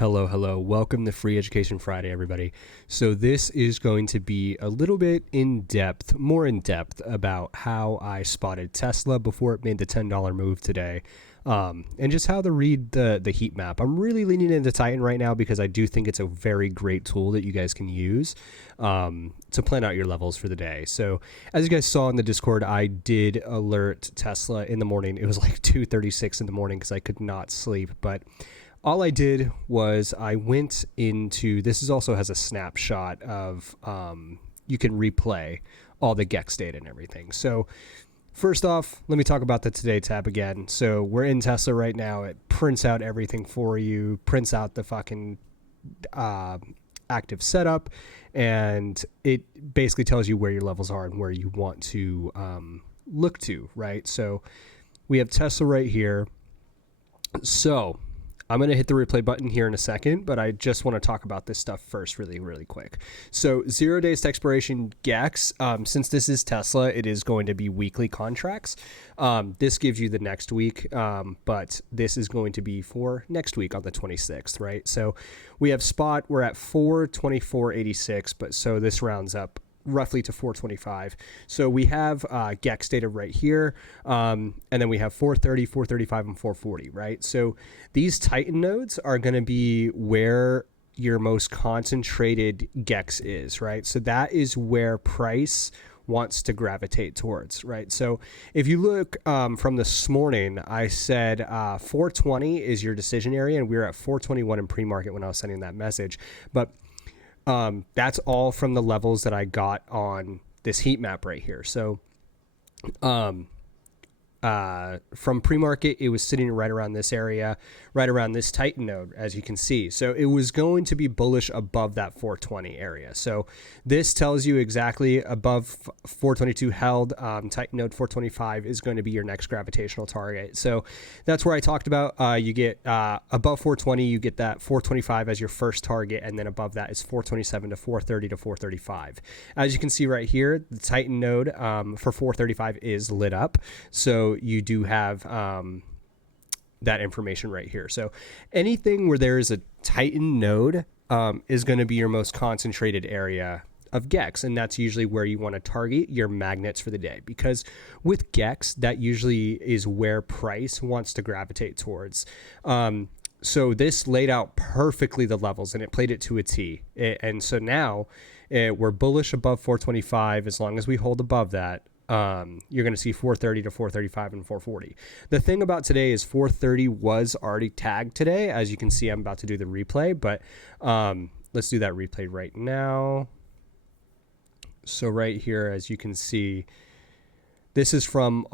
Hello. Welcome to Free Education Friday, everybody. So this is going to be a little bit more in depth about how I spotted Tesla before it made the $10 move today. And just how to read the heat map. I'm really leaning into Titan right now because I do think it's a very great tool that you guys can use to plan out your levels for the day. So as you guys saw in the Discord, I did alert Tesla in the morning. It was like 2:36 in the morning because I could not sleep. But all I did was I went into, this is also has a snapshot of, you can replay all the GEX data and everything. So first off, let me talk about the Today tab again. So we're in Tesla right now. It prints out everything for you, prints out the fucking active setup, and it basically tells you where your levels are and where you want to look to, right? So we have Tesla right here. So I'm going to hit the replay button here in a second, but I just want to talk about this stuff first really quick. So 0 days to expiration GEX, since this is Tesla, it is going to be weekly contracts. This gives you the next week, but this is going to be for next week on the 26th, right? So we have spot, we're at 424.86, but so this rounds up roughly to 425. So we have GEX data right here, and then we have 430, 435, and 440, right? So these Titan nodes are going to be where your most concentrated GEX is, right? So that is where price wants to gravitate towards, right? So if you look from this morning, I said 420 is your decision area, and we were at 421 in pre-market when I was sending that message. But that's all from the levels that I got on this heat map right here. So from pre-market, it was sitting right around this area, right around this Titan node, as you can see. So it was going to be bullish above that 420 area. So this tells you exactly above 422 held, Titan node 425 is going to be your next gravitational target. So that's where I talked about you get above 420, you get that 425 as your first target, and then above that is 427 to 430 to 435. As you can see right here, the Titan node for 435 is lit up. So you do have that information right here. So anything where there is a Titan node is going to be your most concentrated area of GEX, and that's usually where you want to target your magnets for the day, because with GEX, that usually is where price wants to gravitate towards. So this laid out perfectly the levels, and it played it to a T. And so now we're bullish above 425 as long as we hold above that. You're going to see 430 to 435 and 440. The thing about today is 430 was already tagged today. As you can see, I'm about to do the replay, but let's do that replay right now. So right here, as you can see, this is from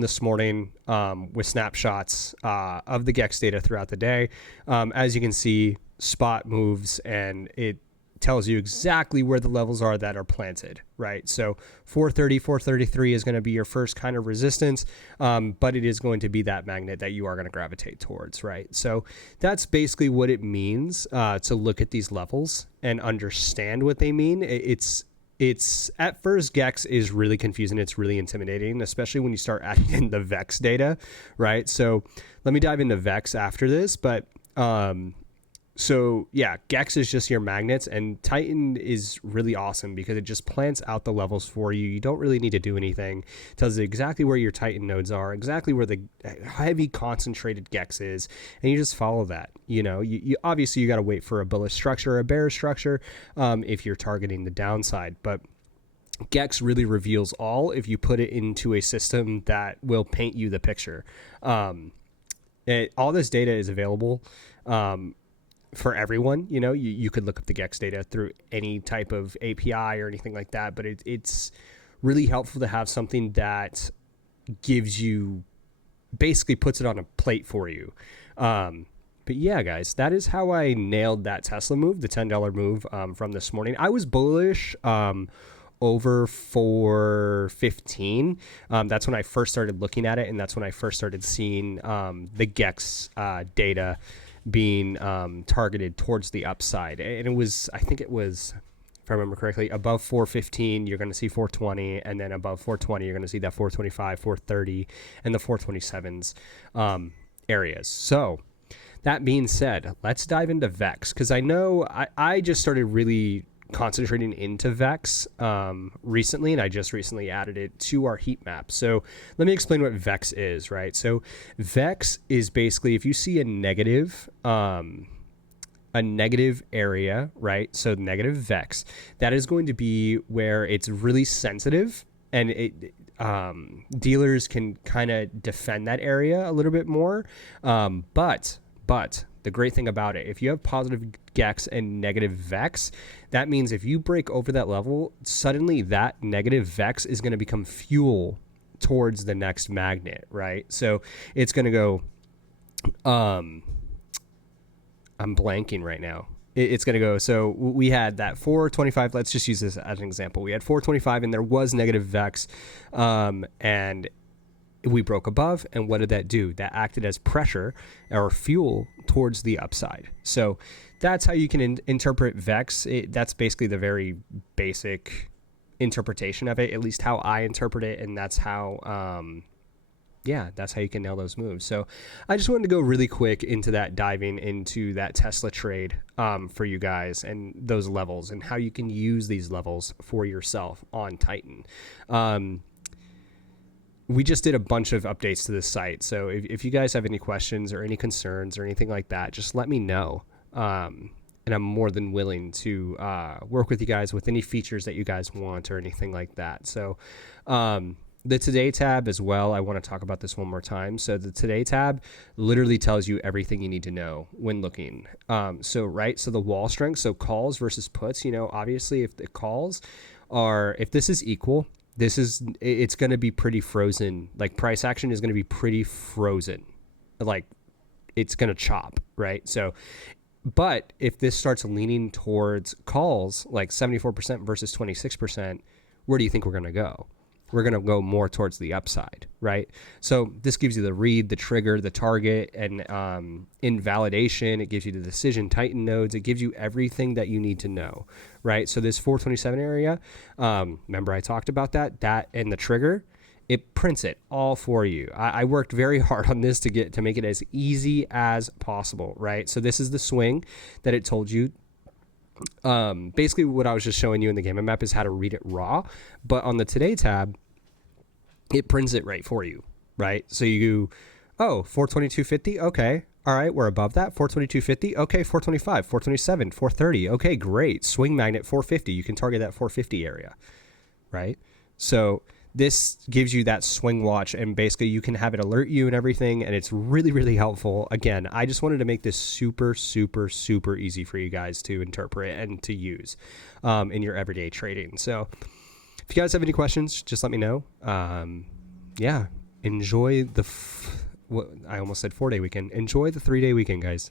this morning with snapshots of the GEX data throughout the day. As you can see, spot moves, and it tells you exactly where the levels are that are planted, right? So 430, 433 is going to be your first kind of resistance, but it is going to be that magnet that you are going to gravitate towards, right? So that's basically what it means to look at these levels and understand what they mean. It's at first, GEX is really confusing. It's really intimidating, especially when you start adding in the VEX data, right? So let me dive into VEX after this, but so yeah, GEX is just your magnets, and Titan is really awesome because it just plants out the levels for you. You don't really need to do anything. It tells you exactly where your Titan nodes are, exactly where the heavy concentrated GEX is, and you just follow that. You know, you obviously you got to wait for a bullish structure or a bearish structure if you're targeting the downside, but GEX really reveals all if you put it into a system that will paint you the picture. All this data is available for everyone. You know, you could look up the GEX data through any type of API or anything like that, but it's really helpful to have something that gives you, basically puts it on a plate for you. But yeah, guys, that is how I nailed that Tesla move, the $10 move from this morning. I was bullish over 415. That's when I first started looking at it, and that's when I first started seeing the GEX data being targeted towards the upside. And it was, I think it was, if I remember correctly, above 415, you're going to see 420, and then above 420, you're going to see that 425, 430, and the 427s areas. So That being said, let's dive into VEX, because I know I just started really concentrating into VEX recently, and I just recently added it to our heat map. So let me explain what VEX is, right? So VEX is basically if you see a negative area, right? So negative VEX, that is going to be where it's really sensitive, and dealers can kind of defend that area a little bit more. But the great thing about it, if you have positive GEX and negative VEX, that means if you break over that level, suddenly that negative VEX is going to become fuel towards the next magnet, right? So it's going to go, I'm blanking right now. It's going to go, so we had that 425, let's just use this as an example. We had 425 and there was negative VEX, and we broke above, and what did that do? That acted as pressure or fuel towards the upside. So that's how you can interpret VEX. That's basically the very basic interpretation of it, at least how I interpret it, and that's how that's how you can nail those moves. So I just wanted to go really quick into that, diving into that Tesla trade for you guys, and those levels, and how you can use these levels for yourself on Titan. We just did a bunch of updates to this site. So if you guys have any questions or any concerns or anything like that, just let me know. And I'm more than willing to work with you guys with any features that you guys want or anything like that. So the Today tab as well, I want to talk about this one more time. So the Today tab literally tells you everything you need to know when looking. So the wall strength, so calls versus puts, obviously if the calls are, if this is equal, it's going to be pretty frozen. Like price action is going to be pretty frozen. Like it's going to chop, right? So, but if this starts leaning towards calls, like 74% versus 26%, where do you think we're going to go? We're going to go more towards the upside, right? So this gives you the read, the trigger, the target, and in validation, it gives you the decision Titan nodes. It gives you everything that you need to know, right? So this 427 area, remember I talked about that and the trigger, it prints it all for you. I worked very hard on this to make it as easy as possible, right? So this is the swing that it told you. Basically what I was just showing you in the gamma map is how to read it raw, but on the Today tab, it prints it right for you, right? So you go, 422.50, okay, all right, we're above that. 422.50, okay, 425, 427, 430, okay, great. Swing magnet 450, you can target that 450 area, right? So this gives you that swing watch, and basically you can have it alert you and everything, and it's really, really helpful. Again, I just wanted to make this super, super, super easy for you guys to interpret and to use in your everyday trading. So if you guys have any questions, just let me know. Enjoy the, I almost said 4-day weekend. Enjoy the 3-day weekend, guys.